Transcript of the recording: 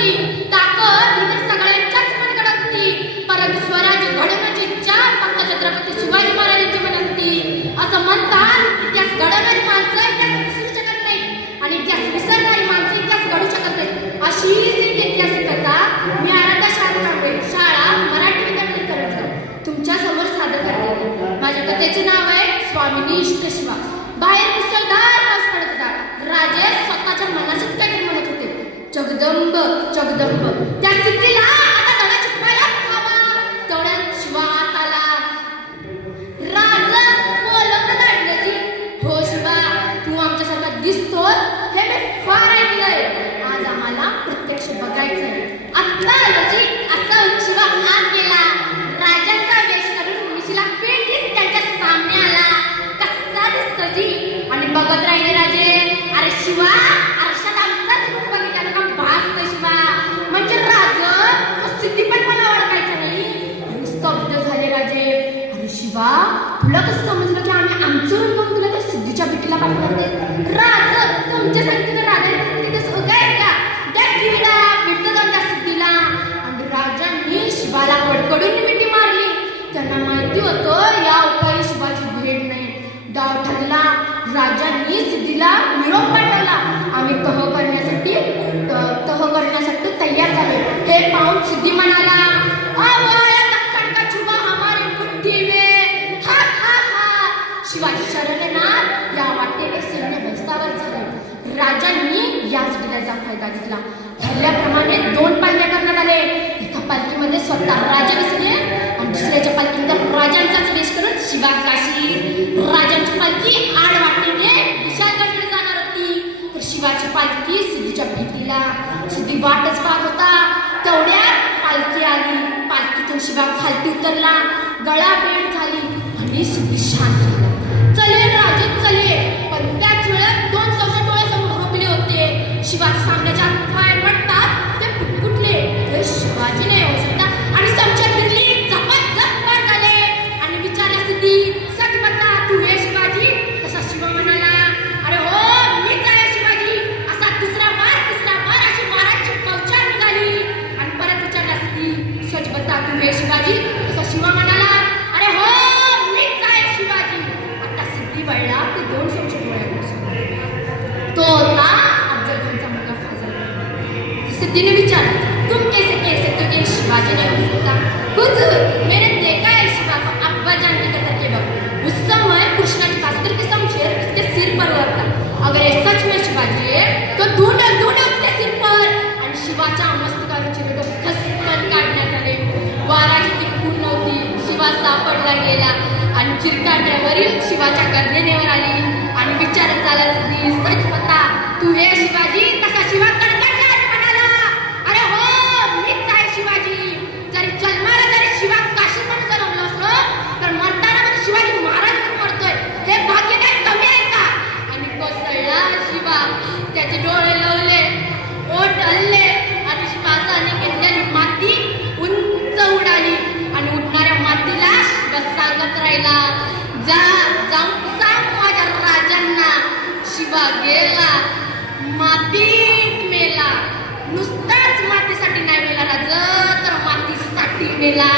असती, ताकद ही तर सगळ्यांच्याच मनगड असती, परंतु स्वराज्य घडवण्याची इच्छा फक्त छत्रपती शिवाजी महाराजांची मनात होती. असं म्हणतात इतिहास घडवणारी माणसं इतिहास विसरू शकत नाही आणि इतिहास विसरणारी माणसं इतिहास घडू शकत नाही. अशीच एक ऐतिहासिक कथा मी आराध्या शाळा मराठी विद्यापीठ करत तुमच्या समोर सादर करते. माझ्या कथेचे नाव आहे स्वामिनी इष्ट शिवा. बाहेर मुसळधार पाऊस पडत होता. राजे स्वतःच्या मनाशीच काहीतरी म्हणत होते, जगदंब जगदंब. त्या सिद्धीला आता धडा शिकवायलाच हवा. तेवढ्यात शिवा आत आला. राज बोलवत दांडल्याची, हो शिवा, तू आमच्यासारखा दिसतोस हे मी फार ऐकलंय. आज आम्हाला प्रत्यक्ष बघायचंय. आत्ता आलोजी असं शिवा आत गेला. राजाचा वेश करून मिशीला पेटीत त्यांच्या सामने आला. कसा दिसतो जी? आणि बघत राहिले राजे. अरे शिवा, आरशात आमचाच रूप बघितला का भासतो शिवा. म्हणजे राज सिद्धी पण मला ओळखायचं नाही. स्तब्ध झाले राजे. अरे शिवा, तुला कसं समजलं की आम्ही आमचं रूप बघून तुला त्या सिद्धीच्या भेटीला पाठवणार ते? राज, तुमच्या सांगते राजा कसं काय का त्या किल्ला भेटतो जाऊन त्या सिद्धीला. आणि राजांनी शिवाला कडकडून मिठी मारली. त्यांना माहिती होतं या उपायी शिवाची भेट नाही. डाव ठरला. राजांनी सिद्धीला निरोप पाठवला. आम्ही तह करण्यासाठी तयार झाले. हे पाहून सिद्धी म्हणाला, शिवाजी शरण येणार या वाटेने सैन्य बस्तावर झाले. राजांनी या सिद्धीचा फायदा घेतला. ठरल्याप्रमाणे 2 पालख्या करण्यात आले. एका पालखीमध्ये स्वतः राजा बसले आणि दुसऱ्याच्या पालखीमध्ये राजांचाच वेश करून शिवा काशी. राजांची पालखी आड वाटेने विशालगडकडे जाणार होती, तर शिवाची पालखी सिद्धीच्या भेटीला. सिद्धी वाटच पाहत होता. तेवढ्यात पालखी आली. पालखीतून शिवा खालती उतरला. गळा भेट झाली आणि सिद्धी शांत झाला. चले राजे चले. पण त्याच वेळेत 2 सौशा डोळे समोर उभे होते. शिवाजी सामन्याच्या पाय पडतात ते फुटफुटले. ते शिवाजी नाही होऊ शकता आणि समशेर फिरली. झपाझप वर झाले आणि विचारल्या सिद्धी, सच बता, तू हे शिवाजी? तसा शिवा म्हणाला, अरे हो, मीच आहे शिवाजी. असा तिसरा बार अशी महाराजची कौचार निघाली. आणि परत विचारल्या सिद्धी, सच बता, तू हे शिवाजी? तसा शिवा म्हणाला, अरे हो, मीच आहे शिवाजी. आता सिद्धी वळला ते 2 सौशे डोळ्यांवर. तो होता अफजल खानचा मुलगा फाजल. सिद्धीने विचारलं, तुम कैसे कह सकते हो कि शिवाजी नहीं हो सकता? हुजूर, मैंने देखा है शिवा को अब्बा जान की कतर के वक्त. उस समय कृष्णा जी खासकर के शमशेर उसके सिर पर हुआ था. अगर ये सच में शिवाजी है तो ढूंढो उसके सिर पर. आणि शिवाच्या मस्तकावरचे वेढे खसखस काढण्यात आले. वाराची ती खून नव्हती. शिवा सापडला गेला आणि चिरकाट्यावरील शिवाच्या गर्दनेवर आली आणि विचारत झाला, सिद्धी, सच बता, तू हे शिवाजी? तसा शिवा कडकडला आणि म्हणाला, अरे हो, मीच आहे शिवाजी. जरी शिवा काशी म्हणून जन्मलो असलो तर मरताना म्हणजे शिवाजी महाराज म्हणून मरतोय. हे भाग्य काय कमी आहे का? आणि कोसळला शिवा. त्याचे डोळे लवले, ओठ हलले आणि श्वासाने घेतलेली माती उंच उडाली आणि उडणाऱ्या मातीला शिवा सांगत राहिला, जाऊन सांग माझ्या राजांना, शिवा गेला, मातीत मेला. नुसताच मातीसाठी नाही मेला राजा, तर मातीसाठी मेला.